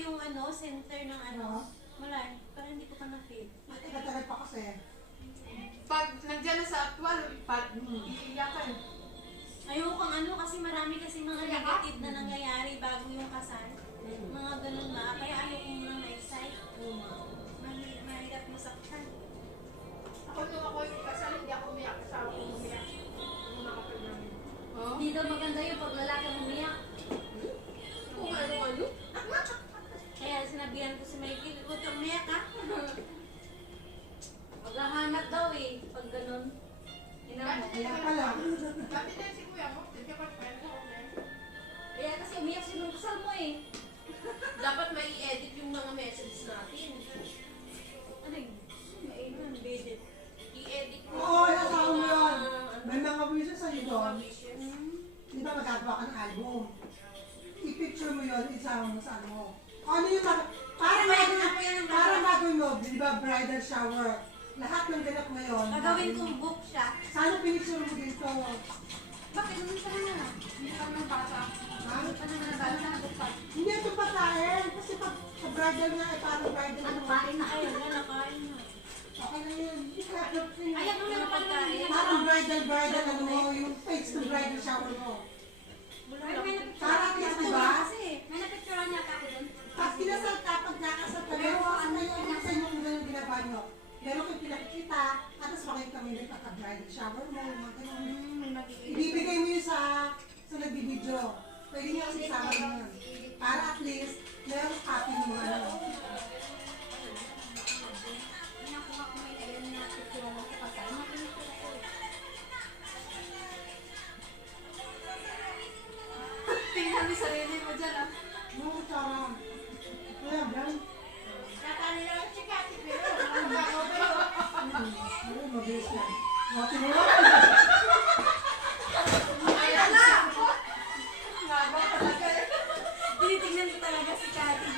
yung ano, center ng ano. Wala, parang hindi ko pa na-fit. Matagal pa kasi. Pag nandiyan na sa actual, iiyakan. Ayoko kang ano kasi marami kasi mga negative na nangyayari bago yung kasal. Mga ganun ba? Kaya ayoko munang na-excite. Mahirap masaktan. Ako nung ako yung kasal, hindi ako umiyak. Kasama ko umiyak. Nung nakapag namin. Oh? Hindi daw maganda yung pag lalaki ang umiyak. Kung ano-ano. Kaya sinabihan ko si Mikey, huwag kang umiyak ha. Maghahanap daw eh, pag ganun. Kaya pala. Dati din si kuya mo, hindi ka pa friend mo. Kaya kasi umiyak siya nung kasal mo eh. Dapat may i-edit yung mga messages natin. Ano yun? Embedded. I-edit mo. Oo, nasawa mo yun. May mga wishes sa'yo doon. Wishes. Di ba magagawa ka ng album? I-picture mo yun, isama mo sa ano. Ano yung parang gagawin mo, di ba, bridal shower. Lahat ng ganap ngayon. Gagawin kong book siya. Sana pinicture mo dito. Bakit naman ka na? Hindi pa naman bata. Ha? Ano na nabala na nabukpat? Hindi ito patayin. Kasi pag sa bridal nga, parang bridal. Ano kain na? Ayun na, nakain na. Okay na yun. Hindi ka Ayan mo na pagkain. parang bridal, ano mo, yung face ng bridal shower mo. Pero may napicturean Parang niya yes, ako diba? kasi. May napicturean niya ako dun. Pag kinasal ka, pag nakasal ka, pero ano yung sa inyong ganun ginagawa nyo? Meron kayong pinakikita, at tapos makikita mo yung pagka-bridal shower mo, mga ganun. Ibibigay mo yun sa nagbibideo. Pwede nyo kasi isama mo yun. Para at least, meron copy mo ano. Hindi ako nga kung may ayan na picturean ako pagkain. Tingnan mo sarili mo dyan ah. No, charang. Kaya, Bran. Nakano lang si Kati pero. Ano, mabilis yan. Mati mo lang. Ayan na! Ngaba talaga eh. Tinitingnan ko talaga si Kati.